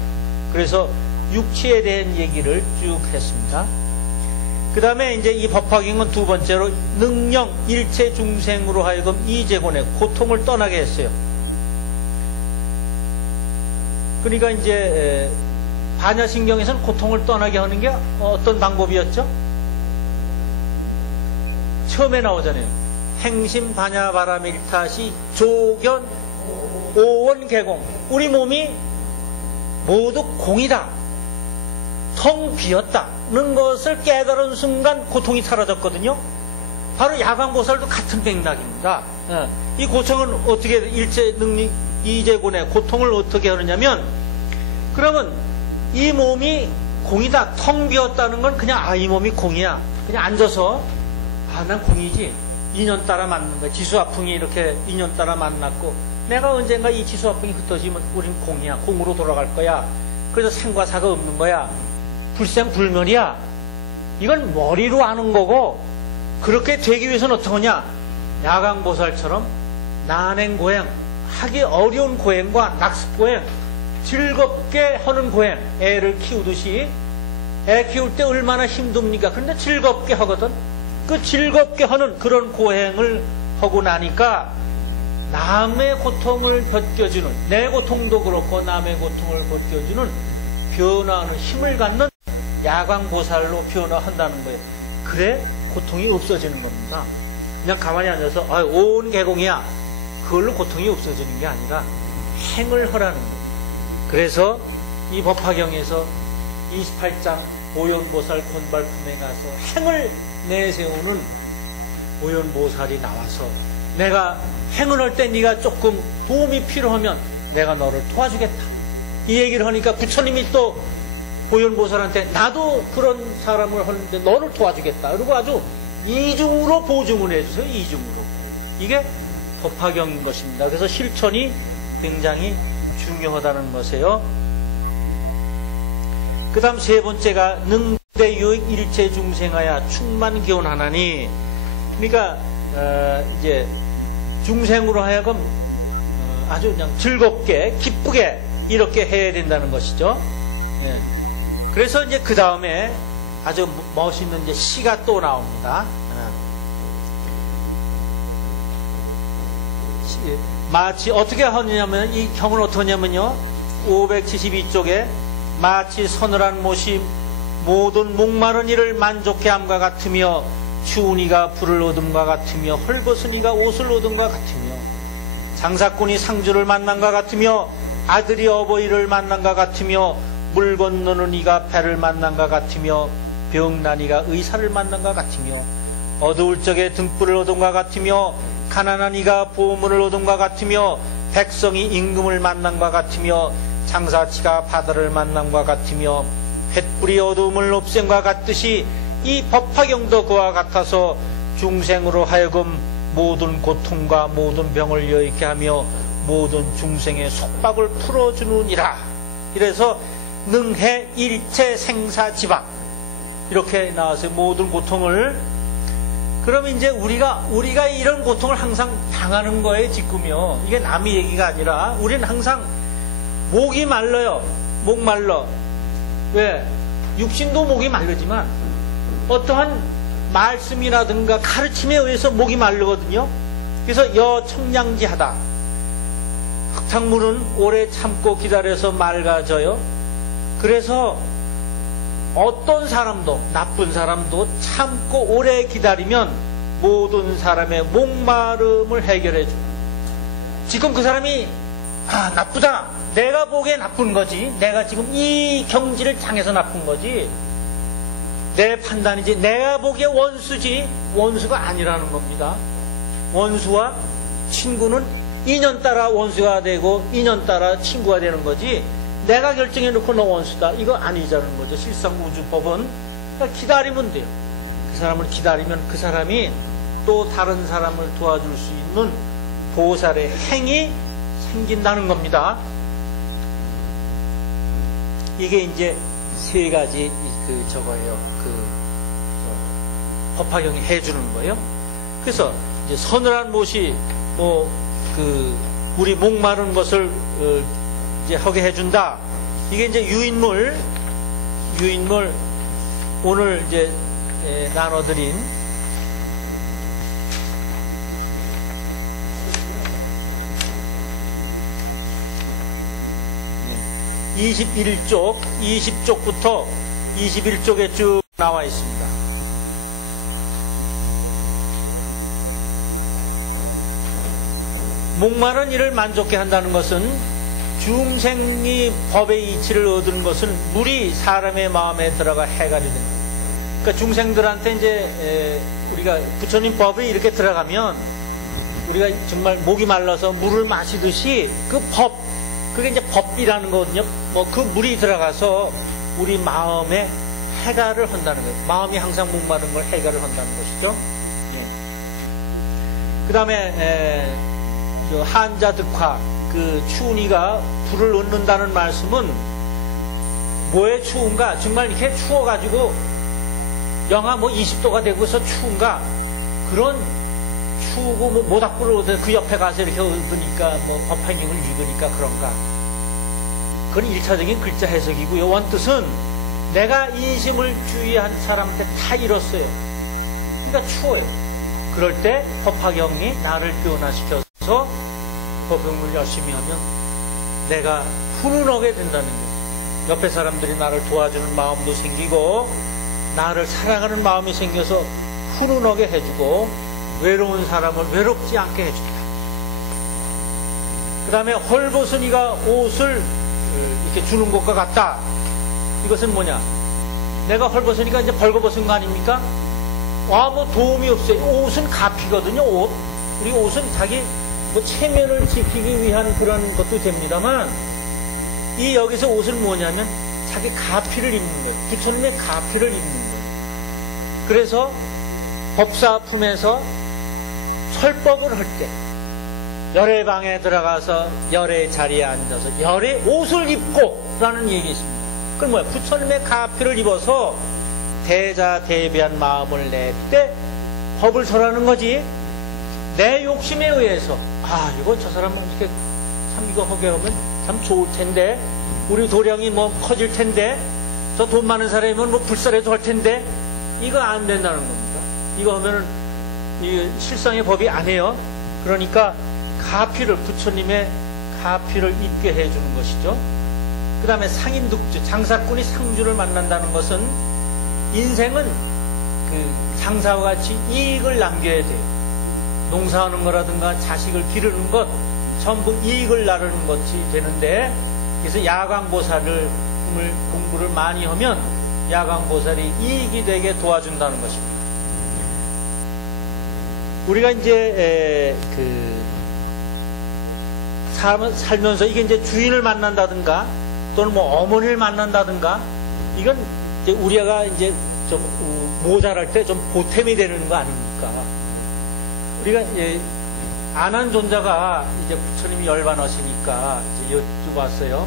그래서 육치에 대한 얘기를 쭉 했습니다. 그 다음에 이제 이 법화경은 두 번째로 능령 일체 중생으로 하여금 이재곤의 고통을 떠나게 했어요. 그러니까 이제 반야신경에서는 고통을 떠나게 하는 게 어떤 방법이었죠? 처음에 나오잖아요. 행심 반야 바라밀타시 조견 오원 개공. 우리 몸이 모두 공이다. 텅 비었다는 것을 깨달은 순간 고통이 사라졌거든요. 바로 야광보살도 같은 맥락입니다. 이 고통은 어떻게 일체 능력 이재곤의 고통을 어떻게 하느냐면 그러면 이 몸이 공이다. 텅 비었다는 건 그냥 이 몸이 공이야. 그냥 앉아서 난 공이지. 인연 따라 맞는 거야. 지수화풍이 이렇게 인연 따라 만났고 내가 언젠가 이 지수화풍이 흩어지면 우린 공이야. 공으로 돌아갈 거야. 그래서 생과 사가 없는 거야. 불생불멸이야. 이건 머리로 아는 거고 그렇게 되기 위해서는 어떻게 하냐. 야광보살처럼 난행고행, 하기 어려운 고행과 낙습고행, 즐겁게 하는 고행, 애를 키우듯이 애 키울 때 얼마나 힘듭니까? 그런데 즐겁게 하거든. 그 즐겁게 하는 그런 고행을 하고 나니까 남의 고통을 벗겨주는, 내 고통도 그렇고 남의 고통을 벗겨주는 변화하는 힘을 갖는 야광보살로 변화한다는 거예요. 그래 고통이 없어지는 겁니다. 그냥 가만히 앉아서 온 개공이야. 그걸로 고통이 없어지는 게 아니라 행을 하라는 거예요. 그래서 이 법화경에서 28장 오연보살 곤발품에 가서 행을 내세우는 오연보살이 나와서 내가 행을 할 때 네가 조금 도움이 필요하면 내가 너를 도와주겠다. 이 얘기를 하니까 부처님이 또 오연보살한테 나도 그런 사람을 하는데 너를 도와주겠다. 그리고 아주 이중으로 보증을 해주세요. 이중으로. 이게 법화경인 것입니다. 그래서 실천이 굉장히 중요하다는 것이에요. 그 다음 세 번째가 능대유익 일체 중생하야 충만기원하나니. 그러니까 이제 중생으로 하여금 아주 그냥 즐겁게 기쁘게 이렇게 해야 된다는 것이죠. 예. 그래서 이제 그 다음에 아주 멋있는 이제 시가 또 나옵니다. 마치 어떻게 하느냐면 이 경을 어떻게 하냐면요. 572쪽에 마치 서늘한 못이 모든 목마른 이를 만족해 함과 같으며 추운 이가 불을 얻음과 같으며 헐벗은 이가 옷을 얻음과 같으며 장사꾼이 상주를 만난과 같으며 아들이 어버이를 만난과 같으며 물 건너는 이가 배를 만난과 같으며 병난 이가 의사를 만난과 같으며 어두울 적에 등불을 얻은과 같으며 가난한 이가 보물을 얻은과 같으며 백성이 임금을 만난과 같으며 장사치가 바다를 만난과 같으며 횃불이 어두움을 없앤과 같듯이 이 법화경도 그와 같아서 중생으로 하여금 모든 고통과 모든 병을 여의게 하며 모든 중생의 속박을 풀어주느니라. 이래서 능해 일체 생사지방 이렇게 나와서 모든 고통을. 그럼 이제 우리가 이런 고통을 항상 당하는 거예요. 지금요. 이게 남의 얘기가 아니라 우리는 항상 목이 말라요. 목 말라. 왜? 육신도 목이 마르지만 어떠한 말씀이라든가 가르침에 의해서 목이 마르거든요. 그래서 여청량지하다. 흙탕물은 오래 참고 기다려서 맑아져요. 그래서 어떤 사람도, 나쁜 사람도 참고 오래 기다리면 모든 사람의 목마름을 해결해 줍니다. 지금 그 사람이 나쁘다. 내가 보기에 나쁜 거지. 내가 지금 이 경지를 당해서 나쁜 거지. 내 판단이지. 내가 보기에 원수지. 원수가 아니라는 겁니다. 원수와 친구는 인연 따라 원수가 되고 인연 따라 친구가 되는 거지. 내가 결정해놓고 너 원수다. 이거 아니자는 거죠. 실상 우주법은. 그러니까 기다리면 돼요. 그 사람을 기다리면 그 사람이 또 다른 사람을 도와줄 수 있는 보살의 행이 생긴다는 겁니다. 이게 이제 세 가지 저거예요. 법화경이 해주는 거예요. 그래서 이제 서늘한 못이 우리 목마른 것을 이제 하게 해준다. 이게 이제 유인물 오늘 이제 나눠드린 21쪽, 20쪽부터 21쪽에 쭉 나와 있습니다. 목마른 이를 만족해 한다는 것은 중생이 법의 이치를 얻은 것은 물이 사람의 마음에 들어가 해갈이 됩니다. 그러니까 중생들한테 이제 우리가 부처님 법이 이렇게 들어가면 우리가 정말 목이 말라서 물을 마시듯이 그 법, 그게 이제 법이라는 거거든요. 그 물이 들어가서 우리 마음에 해갈을 한다는 거예요. 마음이 항상 목마른 걸 해갈을 한다는 것이죠. 그 다음에 한자득화, 추운 이가 불을 얻는다는 말씀은 뭐에 추운가? 정말 이렇게 추워가지고 영하 20도가 되고서 추운가? 그런 추우고 모닥불을 얻어 그 옆에 가서 이렇게 얻으니까 법화경을 읽으니까 그런가? 그건 1차적인 글자 해석이고요. 원뜻은 내가 인심을 주의한 사람한테 다 잃었어요. 그러니까 추워요. 그럴 때 법화경이 나를 변화시켜서 법용을 열심히 하면 내가 훈훈하게 된다는 거예요. 옆에 사람들이 나를 도와주는 마음도 생기고 나를 사랑하는 마음이 생겨서 훈훈하게 해주고 외로운 사람을 외롭지 않게 해줍니다. 그 다음에 헐벗은 이가 옷을 이렇게 주는 것과 같다. 이것은 뭐냐? 내가 헐벗으니까 이제 벌거벗은 거 아닙니까? 도움이 없어요. 옷은 가피거든요. 우리 옷은 자기 체면을 지키기 위한 그런 것도 됩니다만 여기서 옷은 뭐냐면 자기 가피를 입는 거예요. 부처님의 가피를 입는 거예요. 그래서 법사품에서 설법을 할 때 열애방에 들어가서 열애 자리에 앉아서 열애 옷을 입고 라는 얘기 있습니다. 그건 뭐야? 부처님의 가피를 입어서 대자대비한 마음을 낼 때 법을 설하는 거지. 내 욕심에 의해서 이거 저 사람은 이렇게 참 이거 하게 하면 참 좋을 텐데 우리 도량이 커질 텐데 저 돈 많은 사람이면 불살해도 할 텐데 이거 안 된다는 겁니다. 이거 하면은 이 실상의 법이 아니에요. 그러니까 가피를 부처님의 가피를 입게 해주는 것이죠. 그 다음에 상인득주, 장사꾼이 상주를 만난다는 것은 인생은 장사와 같이 이익을 남겨야 돼요. 농사하는 거라든가 자식을 기르는 것 전부 이익을 나누는 것이 되는데, 그래서 야광보살을 공부를 많이 하면 야광보살이 이익이 되게 도와준다는 것입니다. 우리가 이제 살면서 이게 이제 주인을 만난다든가 또는 뭐 어머니를 만난다든가, 이건 이제 우리가 이제 좀 모자랄 때 좀 보탬이 되는 거 아닙니까? 우리가 안한존자가 이제 부처님이 열반하시니까 이제 여쭤봤어요.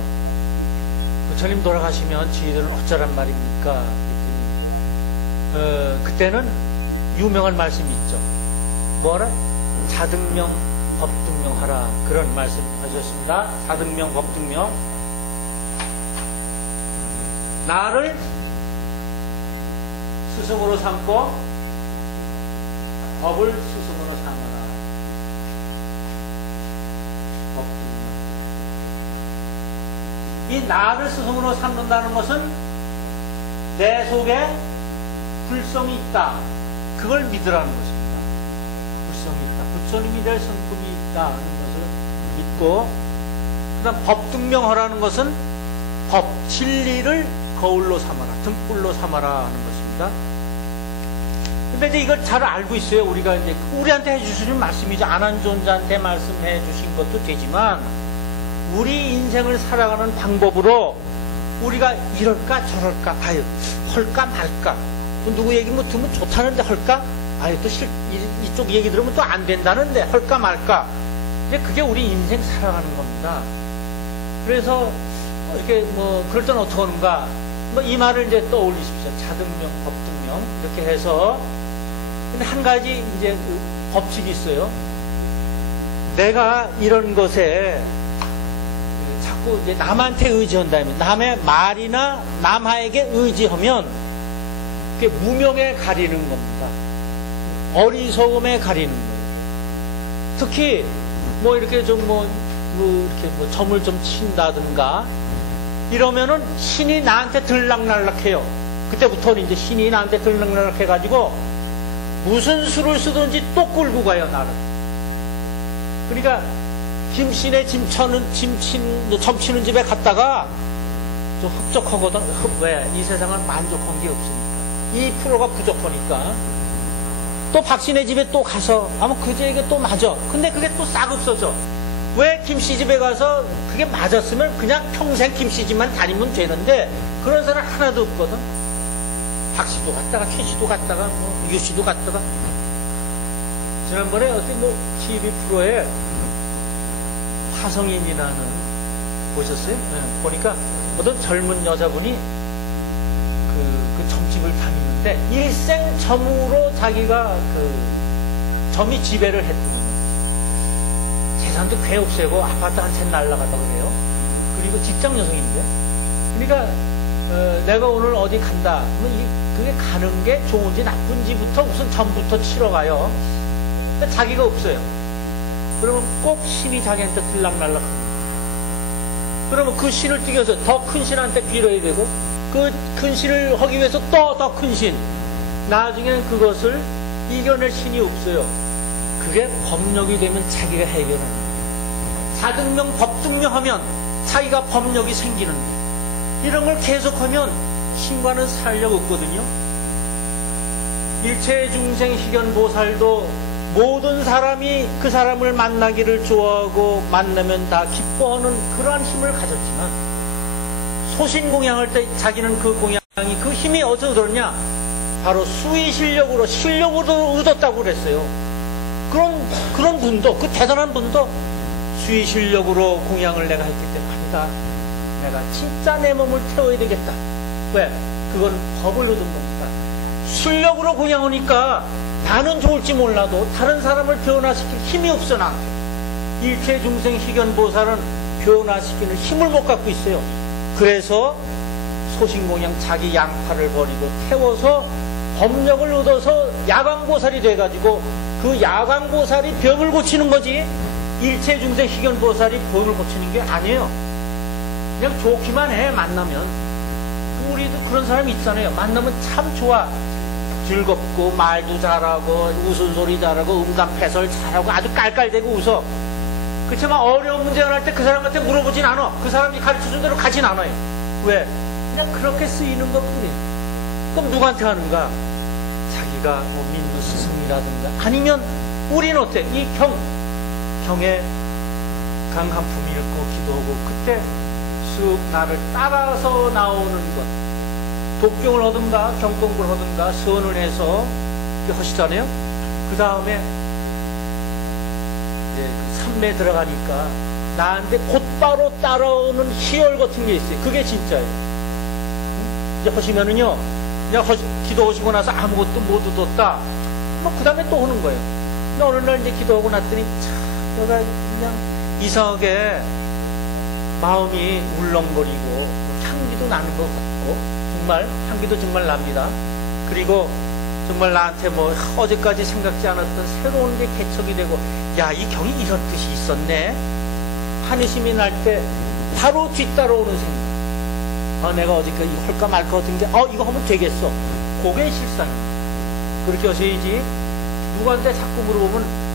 부처님 돌아가시면 저희들은 어쩌란 말입니까? 그때는 유명한 말씀이 있죠. 뭐라? 자등명, 법등명 하라. 그런 말씀 하셨습니다. 자등명, 법등명. 나를 스승으로 삼고 법을 스승으로 삼아라. 법등명. 이 나를 스승으로 삼는다는 것은 내 속에 불성이 있다. 그걸 믿으라는 것입니다. 불성이 있다. 부처님이 될 성품이 있다는 것을 믿고, 그 다음 법등명하라는 것은 법, 진리를 거울로 삼아라, 등불로 삼아라 하는 것입니다. 근데 이제 이걸 잘 알고 있어요. 우리가 이제 우리한테 해주시는 말씀이죠. 안한존자한테 말씀해 주신 것도 되지만, 우리 인생을 살아가는 방법으로 우리가 이럴까 저럴까, 아유 헐까 말까, 누구 얘기 뭐 들으면 좋다는데 헐까, 아유 또 이쪽 얘기 들으면 또 안 된다는데 헐까 말까, 이제 그게 우리 인생 살아가는 겁니다. 그래서 이렇게 뭐 그럴 때는 어떻게 하는가, 뭐 이 말을 이제 떠올리십시오. 자등명, 법등명 이렇게 해서. 근데 한 가지 이제 법칙이 있어요. 내가 이런 것에 자꾸 이제 남한테 의지한다면, 남의 말이나 남하에게 의지하면 그게 무명에 가리는 겁니다. 어리석음에 가리는 거예요. 특히 뭐 이렇게 좀 이렇게 뭐 점을 좀 친다든가 이러면은 신이 나한테 들락날락해요. 그때부터는 이제 신이 나한테 들락날락해가지고 무슨 수를 쓰든지 또 끌고 가요, 나를. 그러니까 김씨네 점 치는 집에 갔다가 좀 흡족하거든. 왜? 이 세상은 만족한 게 없으니까. 2%가 부족하니까. 또 박씨네 집에 또 가서 아마 그제에게 또 맞아. 근데 그게 또 싹 없어져. 왜? 김씨 집에 가서 그게 맞았으면 그냥 평생 김씨 집만 다니면 되는데 그런 사람 하나도 없거든. 박씨도 갔다가 최씨도 갔다가 뭐 유씨도 갔다가. 지난번에 어떤 뭐 TV 프로에 화성인이라는 보셨어요? 네, 보니까 어떤 젊은 여자분이 그 점집을 다니는데 일생 점으로 자기가 그 점이 지배를 했거든요. 재산도 꽤 없애고 아파트 한 채 날라가다 그래요. 그리고 직장 여성인데. 그러니까 내가 오늘 어디 간다. 그게 가는 게 좋은지 나쁜지부터 우선 점부터 치러 가요. 근데 자기가 없어요. 그러면 꼭 신이 자기한테 들락날락합니다. 그러면 그 신을 뛰겨서 더 큰 신한테 빌어야 되고, 그 큰 신을 하기 위해서 또 더 큰 신. 나중에는 그것을 이겨낼 신이 없어요. 그게 법력이 되면 자기가 해결하는 거예요. 자등명, 법등명 하면 자기가 법력이 생기는 거예요. 이런 걸 계속하면 신과는 살력 없거든요. 일체 중생 희견보살도 모든 사람이 그 사람을 만나기를 좋아하고 만나면 다 기뻐하는 그러한 힘을 가졌지만, 소신공양할 때 자기는 그 공양이, 그 힘이 어디서 얻었냐? 바로 수의 실력으로 얻었다고 그랬어요. 그런 분도, 그 대단한 분도 수의 실력으로 공양을 내가 했기 때문에 아니다. 내가 진짜 내 몸을 태워야 되겠다. 왜? 그건 법을 얻은 겁니다. 실력으로 공양하니까 나는 좋을지 몰라도 다른 사람을 변화시킬 힘이 없어, 나한테. 일체 중생 희견보살은 변화시키는 힘을 못 갖고 있어요. 그래서 소신공양 자기 양파를 버리고 태워서 법력을 얻어서 야광보살이 돼가지고 그 야광보살이 병을 고치는 거지, 일체 중생 희견보살이 병을 고치는 게 아니에요. 그냥 좋기만 해. 만나면 우리도 그런 사람이 있잖아요. 만나면 참 좋아. 즐겁고 말도 잘하고 웃은 소리 잘하고 음담 패설 잘하고 아주 깔깔대고 웃어. 그렇지만 어려운 문제가 날 때 그 사람한테 물어보진 않아. 그 사람이 가르쳐준 대로 가진 않아요. 왜? 그냥 그렇게 쓰이는 것 뿐이에요. 그럼 누구한테 하는가? 자기가 뭐 믿는 스승이라든가 아니면 우리는 어때? 이 경에 강 한 품 읽고 기도하고 그때 쑥 나를 따라서 나오는 것 독경을 하든가 경공부를 하든가 선을 해서 하시잖아요. 그 다음에 이제 그 산매에 들어가니까 나한테 곧바로 따라오는 희열 같은 게 있어요. 그게 진짜예요. 이제 하시면은요, 그냥 기도하시고 나서 아무것도 못 얻었다. 그 다음에 또 하는 거예요. 근데 어느 날 이제 기도하고 났더니 참 내가 그냥 이상하게 마음이 울렁거리고 향기도 나는 것 같고 정말 향기도 정말 납니다. 그리고 정말 나한테 뭐 어제까지 생각지 않았던 새로운 게 개척이 되고 야, 이 경이 이런 뜻이 있었네 한의심이 날 때 바로 뒤따라오는 생각. 내가 어저께 이거 할까 말까 같은 게 이거 하면 되겠어. 그게 실상입니다. 그렇게 하셔야지 누구한테 자꾸 물어보면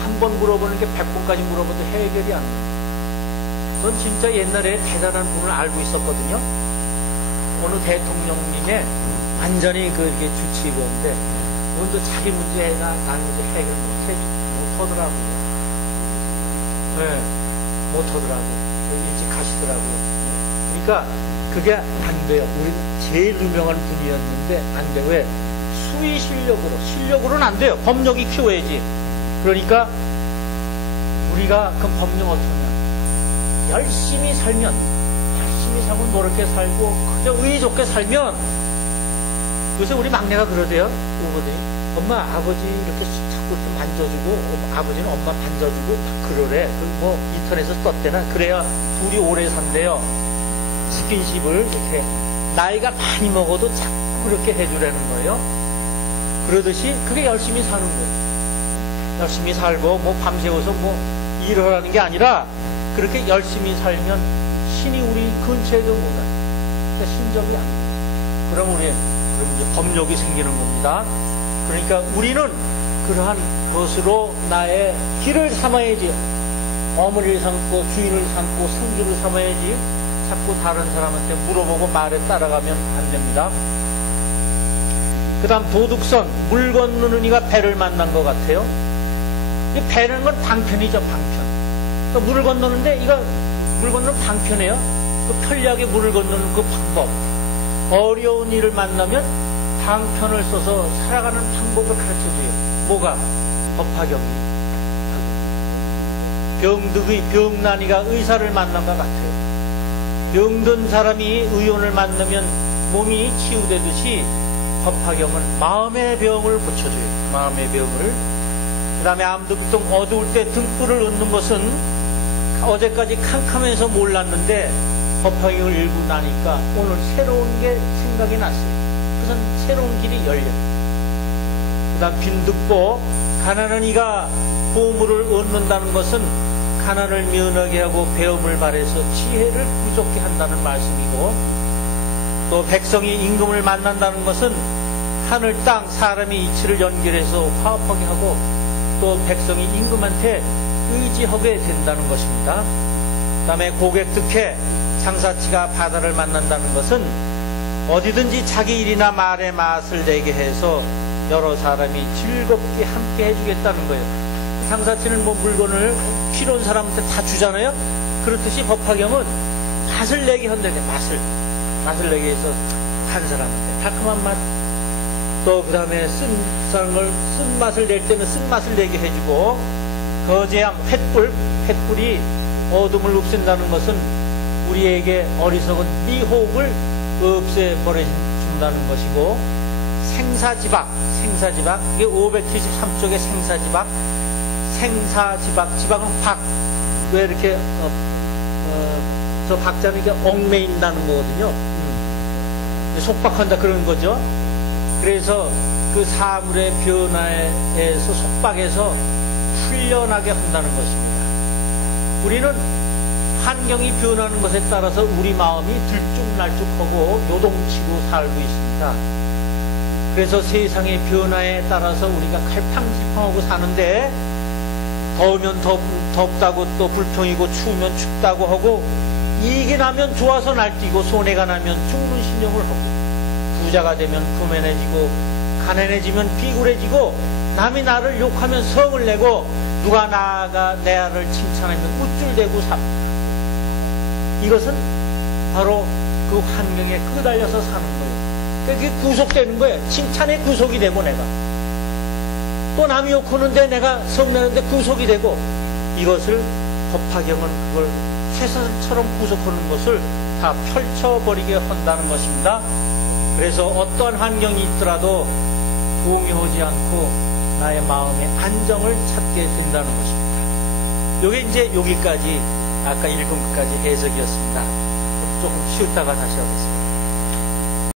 한 번 물어보는 게 100번까지 물어봐도 해결이 안 나요. 전 진짜 옛날에 대단한 분을 알고 있었거든요. 어느 대통령님의 완전히 그게 주치의원인데 먼저 자기 문제나 나는 문제 해결 못하더라고요. 네, 못하더라고요. 일찍 가시더라고요. 그러니까 그게 안 돼요. 우리 제일 유명한 분이었는데 안 돼요. 왜? 수의 실력으로는 안 돼요. 법력이 키워야지. 그러니까 우리가 그 법령 어떠냐? 열심히 살면 노랗게 살고 그저 의의 좋게 살면 요새 우리 막내가 그러대요. 오거든요. 엄마 아버지 이렇게 자꾸 좀 만져주고 아버지는 엄마 만져주고 그러래. 뭐 인터넷에서 떴대나 그래야 둘이 오래 산대요. 스킨십을 이렇게 나이가 많이 먹어도 자꾸 그렇게 해주라는 거예요. 그러듯이 그게 열심히 사는 거예요. 열심히 살고 뭐 밤새워서 뭐 일을 하라는 게 아니라 그렇게 열심히 살면 신이 우리 근처에도 못 와요. 그러니까 신적이 안 돼요. 그럼 이제 법력이 생기는 겁니다. 그러니까 우리는 그러한 것으로 나의 길을 삼아야지. 어머니를 삼고 주인을 삼고 성질을 삼아야지. 자꾸 다른 사람한테 물어보고 말에 따라가면 안 됩니다. 그 다음 도둑성. 물 건너는 이가 배를 만난 것 같아요. 이 배라는 건 방편이죠. 방편. 그러니까 물을 건너는데 물 건너는 방편이에요. 그 편리하게 물을 건너는 그 방법. 어려운 일을 만나면 방편을 써서 살아가는 방법을 가르쳐줘요. 뭐가? 법화경리. 병난이가 의사를 만난 것 같아요. 병든 사람이 의원을 만나면 몸이 치유되듯이 법화경은 마음의 병을 고쳐줘요. 마음의 병을. 그 다음에 암등등 어두울 때 등불을 얻는 것은 어제까지 캄캄해서 몰랐는데 법화경을 읽고 나니까 오늘 새로운 게 생각이 났어요. 그래서 새로운 길이 열려요. 그 다음 빈득보. 가난한 이가 보물을 얻는다는 것은 가난을 면하게 하고 배움을 발해서 지혜를 부족케 한다는 말씀이고, 또 백성이 임금을 만난다는 것은 하늘 땅 사람의 이치를 연결해서 화합하게 하고 또 백성이 임금한테 의지하게 된다는 것입니다. 그 다음에 고객득해. 장사치가 바다를 만난다는 것은 어디든지 자기 일이나 말의 맛을 내게 해서 여러 사람이 즐겁게 함께 해주겠다는 거예요. 장사치는 뭐 물건을 필요한 사람한테 다 주잖아요. 그렇듯이 법화경은 맛을 내게 한다네. 맛을 내게 해서 한 사람한테 달콤한 맛, 또 그 다음에 쓴 맛을 낼 때는 쓴 맛을 내게 해주고, 거제함, 횃불이 어둠을 없앤다는 것은 우리에게 어리석은 미혹을 없애버려준다는 것이고, 생사지박, 이게 573쪽의 생사지박, 지박은 박, 왜 이렇게 저 박자는 이게 얽매인다는 거거든요. 속박한다 그런 거죠. 그래서 그 사물의 변화에서 속박해서 풀려나게 한다는 것입니다. 우리는 환경이 변하는 것에 따라서 우리 마음이 들쭉날쭉하고 요동치고 살고 있습니다. 그래서 세상의 변화에 따라서 우리가 갈팡질팡하고 사는데 더우면 덥다고 또 불평이고 추우면 춥다고 하고 이익이 나면 좋아서 날뛰고 손해가 나면 죽는 신용을 하고 부자가 되면 교만해지고 가난해지면 비굴해지고 남이 나를 욕하면 성을 내고 누가 나가 내 아를 칭찬하면 우쭐대고 삽. 이것은 바로 그 환경에 끄달려서 사는 거예요. 그러니까 그게 구속되는 거예요. 칭찬에 구속이 되고 내가 또 남이 욕하는데 내가 성내는데 구속이 되고 이것을 법화경은 그걸 쇠사슬처럼 구속하는 것을 다 펼쳐버리게 한다는 것입니다. 그래서 어떠한 환경이 있더라도 동요하지 않고 나의 마음의 안정을 찾게 된다는 것입니다. 이게 이제 여기까지 아까 읽은 것까지 해석이었습니다. 조금 쉬었다가 다시 하겠습니다.